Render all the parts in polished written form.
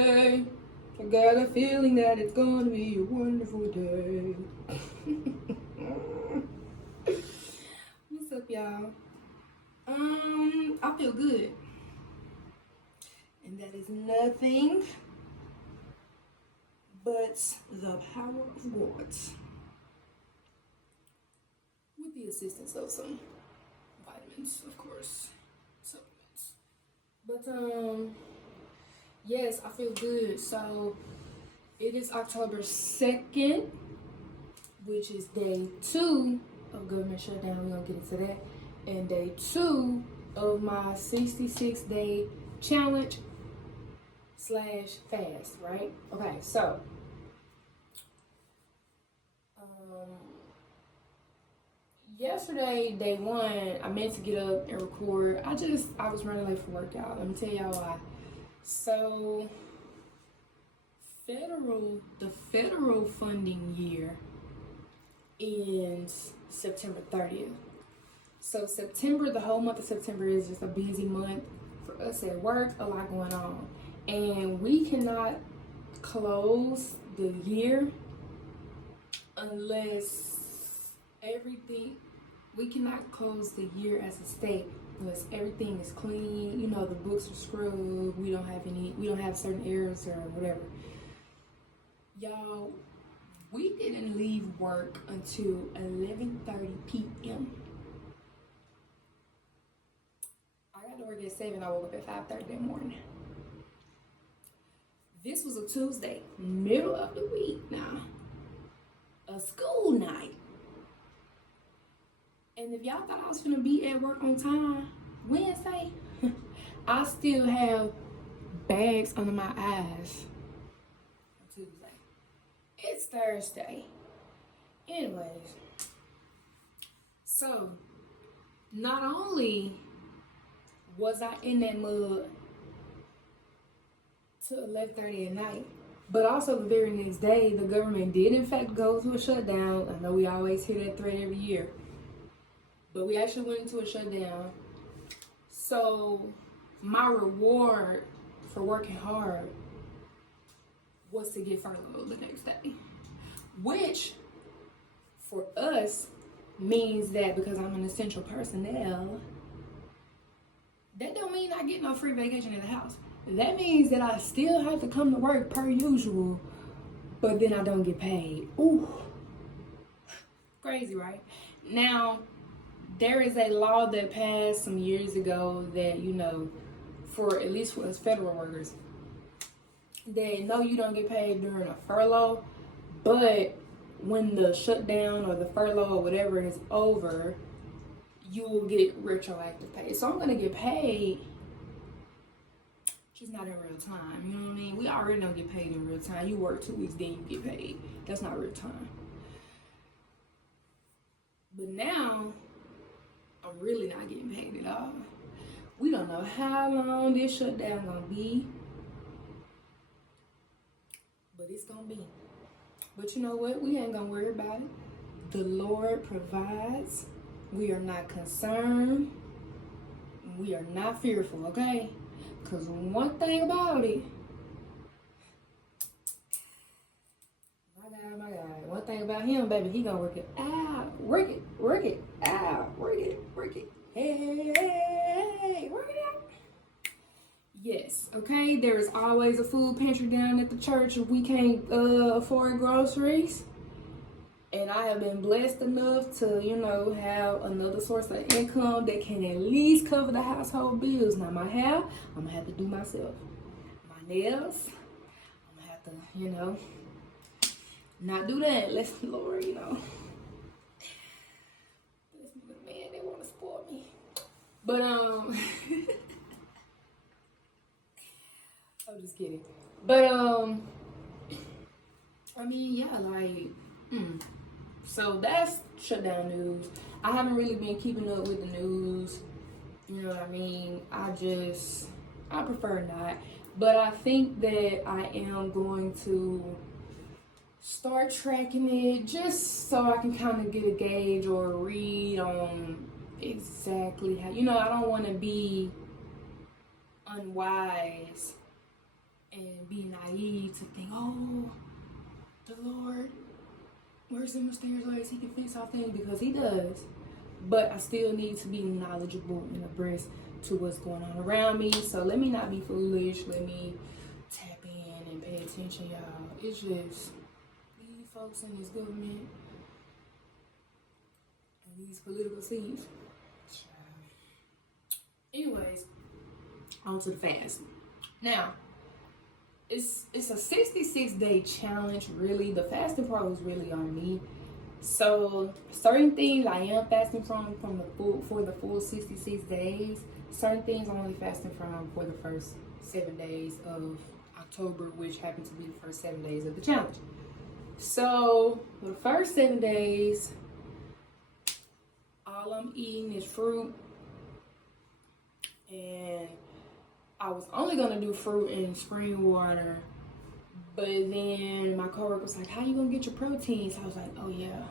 day. I got a feeling that it's gonna be a wonderful day. What's up, y'all? I feel good. And that is nothing but the power of God. With the assistance of some vitamins, of course, supplements. But yes, I feel good. So it is October 2nd, which is day 2 of government shutdown. We're gonna get into that. And day 2 of my 66-day challenge / fast, right? Okay, so yesterday, day 1, I meant to get up and record. I was running late for work, y'all. Let me tell y'all why. So the federal funding year ends September 30th. So September, the whole month of September is just a busy month for us at work, a lot going on. And we cannot close the year unless we cannot close the year as a state unless everything is clean, you know, the books are scrubbed, we don't have certain errors or whatever. Y'all, we didn't leave work until 11:30 p.m. I got to work at 7. I woke up at 5:30 that morning. This was a Tuesday, middle of the week now, a school night. And if y'all thought I was gonna be at work on time Wednesday, I still have bags under my eyes on Tuesday. It's Thursday. Anyways, so not only was I in that mud till 11:30 at night, but also the very next day, the government did in fact go to a shutdown. I know we always hear that threat every year, but we actually went into a shutdown. So my reward for working hard was to get furloughed the next day, which for us means that because I'm an essential personnel, that don't mean I get no free vacation in the house. That means that I still have to come to work per usual, but then I don't get paid. Ooh, crazy, right? Now, there is a law that passed some years ago that, you know, at least for us federal workers, that no, you don't get paid during a furlough, but when the shutdown or the furlough or whatever is over, you will get retroactive pay. So I'm gonna get paid, just not in real time. You know what I mean? We already don't get paid in real time. You work 2 weeks, then you get paid. That's not real time. But now, I'm really not getting paid at all. We don't know how long this shutdown gonna be, but it's gonna be. But you know what? We ain't gonna worry about it. The Lord provides. We are not concerned. We are not fearful, okay? Because one thing about it, my God, one thing about him, baby, he gonna work it out. Work it out. Work it. Hey, work it out. Yes, okay, there is always a food pantry down at the church if we can't afford groceries. And I have been blessed enough to, you know, have another source of income that can at least cover the household bills. Now, my hair, I'm gonna have to do myself. My nails, I'm gonna have to, you know, not do that unless the Lord, you know, bless me with a man that wanna spoil me. But I'm just kidding. But I mean, yeah, like, so that's shutdown news. I haven't really been keeping up with the news. You know what I mean? I prefer not. But I think that I am going to start tracking it just so I can kind of get a gauge or a read on exactly how, you know, I don't want to be unwise and be be naive to think, oh, the Lord works in mysterious ways. He can fix all things, because he does. But I still need to be knowledgeable and abreast to what's going on around me. So let me not be foolish. Let me tap in and pay attention, y'all. It's just these folks in this government and these political seats. Anyways, on to the fast. Now, it's a 66-day challenge, really. The fasting part was really on me. So certain things I am fasting from the full 66 days. Certain things I'm only fasting from for the first 7 days of October, which happened to be the first 7 days of the challenge. So for the first 7 days, all I'm eating is fruit, and I was only gonna do fruit and spring water. But then my coworker was like, how you gonna get your protein? So I was like, oh yeah.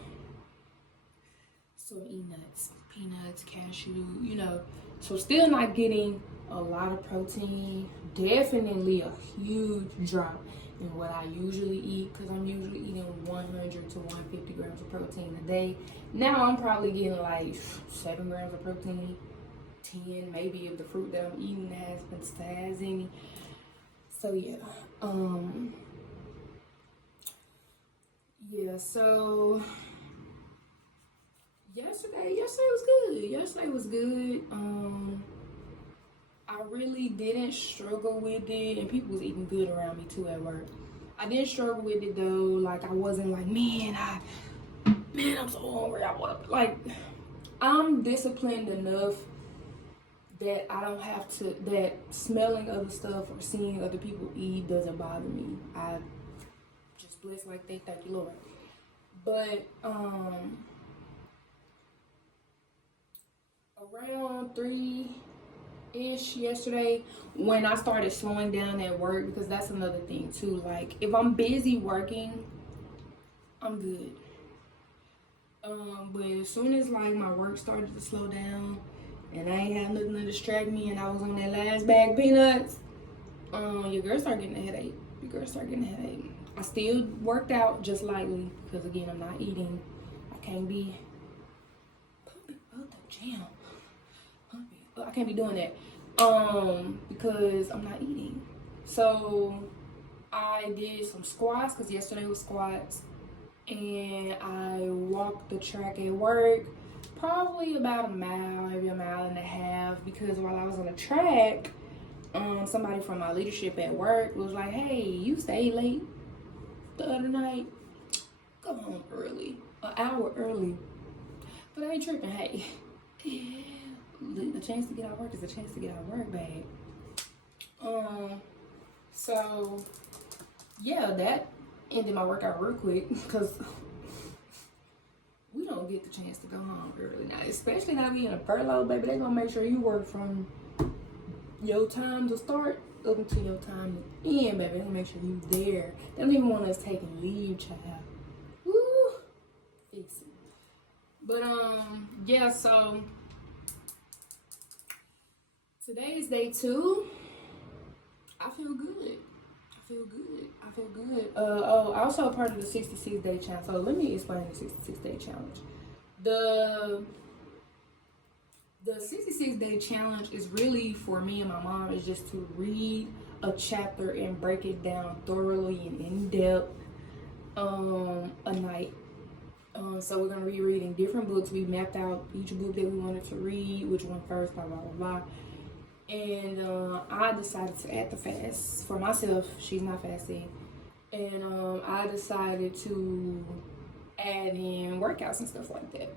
So I'm eating nuts, peanuts, cashew, So still not getting a lot of protein. Definitely a huge drop in what I usually eat, because I'm usually eating 100 to 150 grams of protein a day. Now I'm probably getting like 7 grams of protein, 10 maybe if the fruit that I'm eating has any. So yeah. So yesterday was good. I really didn't struggle with it, and people was eating good around me too at work. I didn't struggle with it though. Like, I wasn't like, man, I'm so hungry. I'm disciplined enough that I don't have to, that smelling other stuff or seeing other people eat doesn't bother me. I just bless like thank you, Lord. But around 3-ish yesterday, when I started slowing down at work, because that's another thing too. Like, if I'm busy working, I'm good. But as soon as like my work started to slow down and I ain't have nothing to distract me, and I was on that last bag of peanuts, your girl started getting a headache. I still worked out just lightly, because again, I'm not eating. I can't be pumping up the gym. I can't be doing that because I'm not eating. So I did some squats, because yesterday was squats, and I walked the track at work, probably about a mile, maybe a mile and a half, because while I was on the track, somebody from my leadership at work was like, hey, you stayed late the other night, go home early, an hour early. But I ain't tripping. Hey, the chance to get out of work is a chance to get out of work, babe. So yeah, that ended my workout real quick, because we don't get the chance to go home early now, especially now we in a furlough, baby. They gonna make sure you work from your time to start up until your time to end, baby. They gonna make sure you there. They don't even want us taking leave, child. Woo, fix it. But yeah. So today is day 2. I feel good. Also a part of the 66-day challenge. So let me explain the 66-day challenge. The 66-day challenge is really, for me and my mom, is just to read a chapter and break it down thoroughly and in depth a night. So we're gonna be reading different books. We mapped out each book that we wanted to read, which one first, blah blah blah. And I decided to add the fast for myself. She's not fasting. And I decided to add in workouts and stuff like that.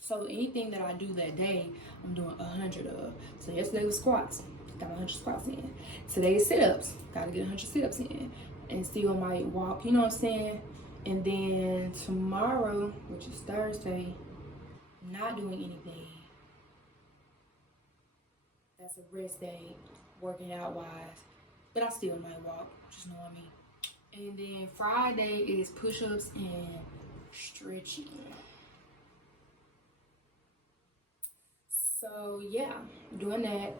So anything that I do that day, I'm doing 100 of. So yesterday was squats. Got 100 squats in. Today is sit-ups. Got to get 100 sit-ups in. And still might walk, you know what I'm saying? And then tomorrow, which is Thursday, not doing anything. That's a rest day, working out wise, but I still might walk, just knowing me. And then Friday is push-ups and stretching. So yeah, doing that.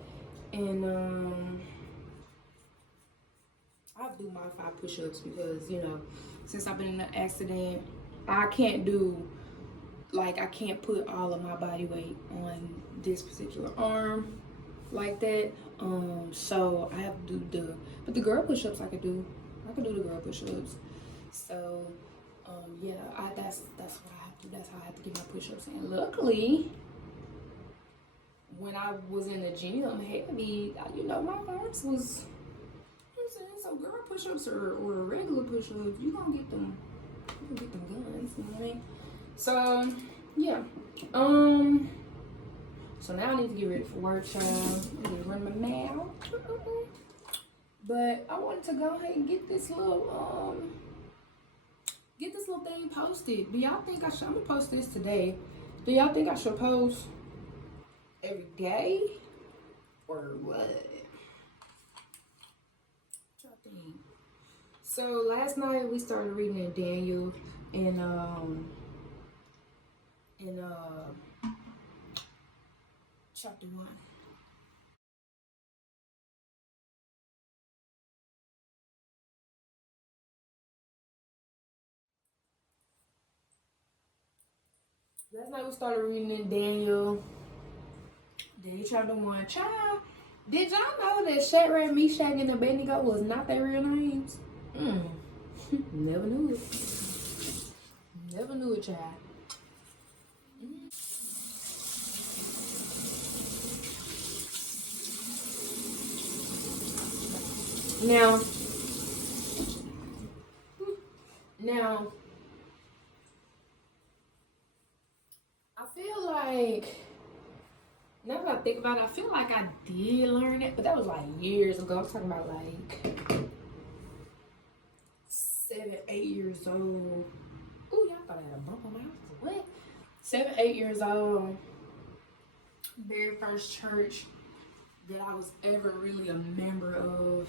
And do modified push-ups because, you know, since I've been in an accident, I can't do, like, I can't put all of my body weight on this particular arm like that. So I have to do but the girl push-ups I could do. I could do the girl push-ups. So, yeah, that's what I have to, that's how I have to get my push-ups in. Luckily, when I was in the gym heavy, you know, my arms was, you know what I'm saying? So girl push-ups or regular push-ups, you gonna get them guns, you know what I mean? So, yeah. So now I need to get ready for work, child. I need to run my mouth. But I wanted to go ahead and get this little thing posted. Do y'all think I should? I'm gonna post this today. Do y'all think I should post every day or what? What y'all think? So last night we started reading in Daniel in chapter 1. Last night we started reading in Daniel chapter 1. Child, did y'all know that Shadrach, Meshach, and Abednego was not their real names? Never knew it. Never knew it, child. Now, I feel like, now that I think about it, I feel like I did learn it, but that was like years ago. I was talking about like 7, 8 years old. Ooh, y'all thought I had a bump on my house. What? 7, 8 years old. Very first church that I was ever really a member of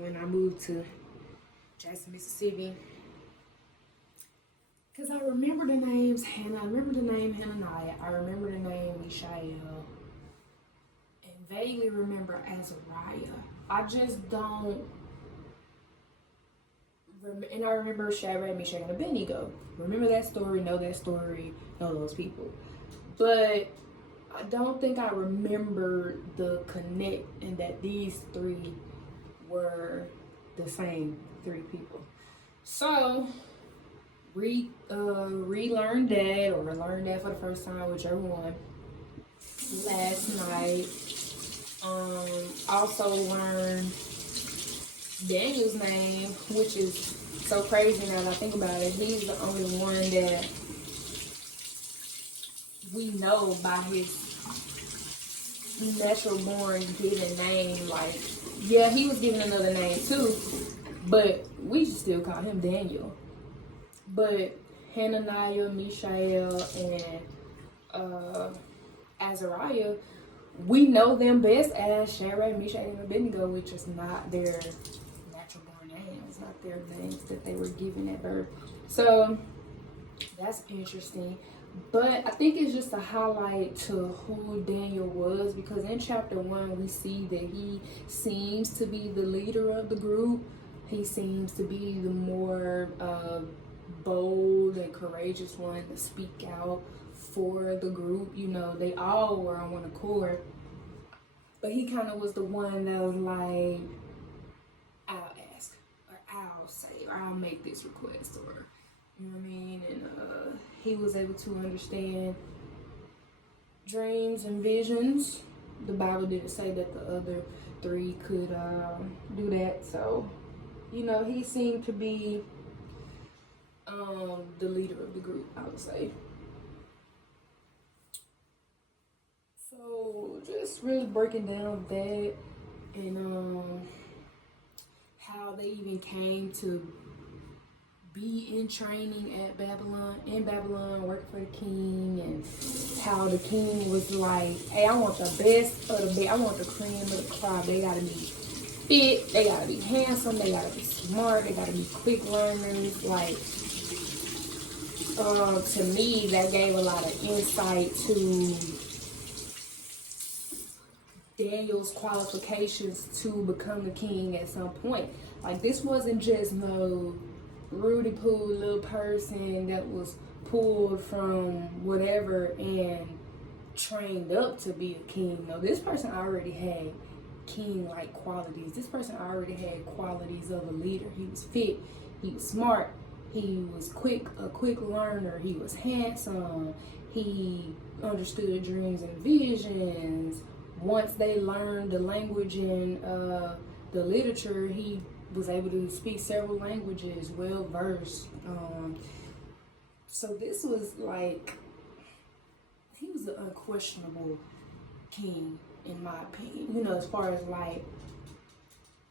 when I moved to Jackson, Mississippi. Because I remember the names Hannah, I remember the name Hananiah, I remember the name Mishael, and vaguely remember Azariah. I just don't, and I remember Shadrach, Meshach, and Abednego. Remember that story, know those people. But I don't think I remember the connect and that these 3 were the same 3 people. So, relearned that or learned that for the first time, whichever one, last night. Also learned Daniel's name, which is so crazy now that I think about it. He's the only one that we know by his natural born given name. Like, yeah, he was given another name too, but we still call him Daniel. But Hananiah, Mishael, and Azariah, we know them best as Shadrach, Meshach, and Abednego, which is not their natural born names, not their names that they were given at birth. So that's interesting. But I think it's just a highlight to who Daniel was, because in chapter 1 we see that he seems to be the leader of the group. He seems to be the more bold and courageous one to speak out for the group. You know, they all were on one accord, but he kind of was the one that was like, I'll ask, or I'll say, or I'll make this request, or you know what I mean. And he was able to understand dreams and visions. The Bible didn't say that the other 3 could do that, so you know, he seemed to be the leader of the group, I would say. So just really breaking down that, and how they even came to be in training at in Babylon, working for the king, and how the king was like, hey, I want the best of the best, I want the cream of the crop. They gotta be fit, they gotta be handsome, they gotta be smart, they gotta be quick learners. Like, to me, that gave a lot of insight to Daniel's qualifications to become the king at some point. Like, this wasn't just no Rudy Poo little person that was pulled from whatever and trained up to be a king. No, this person already had king-like qualities. This person already had qualities of a leader. He was fit, he was smart, he was a quick learner, he was handsome, he understood dreams and visions. Once they learned the language and the literature, he was able to speak several languages, well versed. So this was like, he was an unquestionable king, in my opinion. You know, as far as like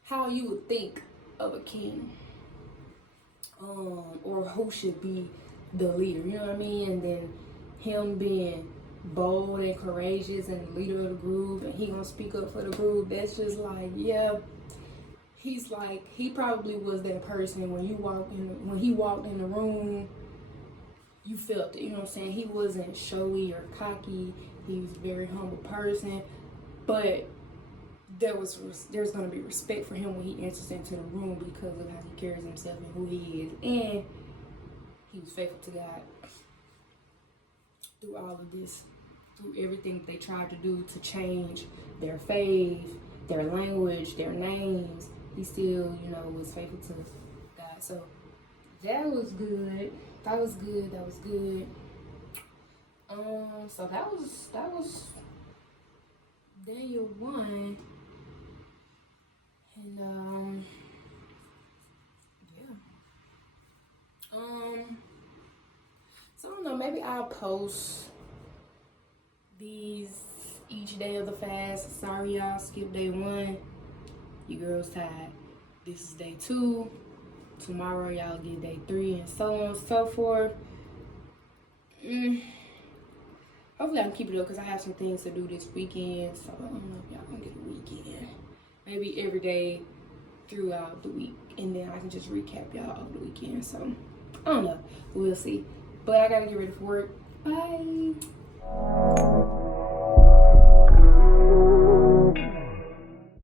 how you would think of a king, or who should be the leader. You know what I mean? And then him being bold and courageous and the leader of the group, and he gonna speak up for the group. That's just like, yeah, he's like, he probably was that person when he walked in the room, you felt it. You know what I'm saying? He wasn't showy or cocky. He was a very humble person, but there's gonna be respect for him when he enters into the room because of how he carries himself and who he is, and he was faithful to God through all of this. Through everything they tried to do to change their faith, their language, their names, he still, you know, was faithful to God. So that was good. That was good. So that was Daniel 1. And yeah. So I don't know, maybe I'll post these each day of the fast. Sorry y'all skipped day 1. You girls tired. This is day 2. Tomorrow y'all get day 3, and so on and so forth. Hopefully I can keep it up because I have some things to do this weekend. So I don't know if y'all gonna get a weekend. Maybe every day throughout the week, and then I can just recap y'all over the weekend. So I don't know. We'll see. But I gotta get ready for work. Bye.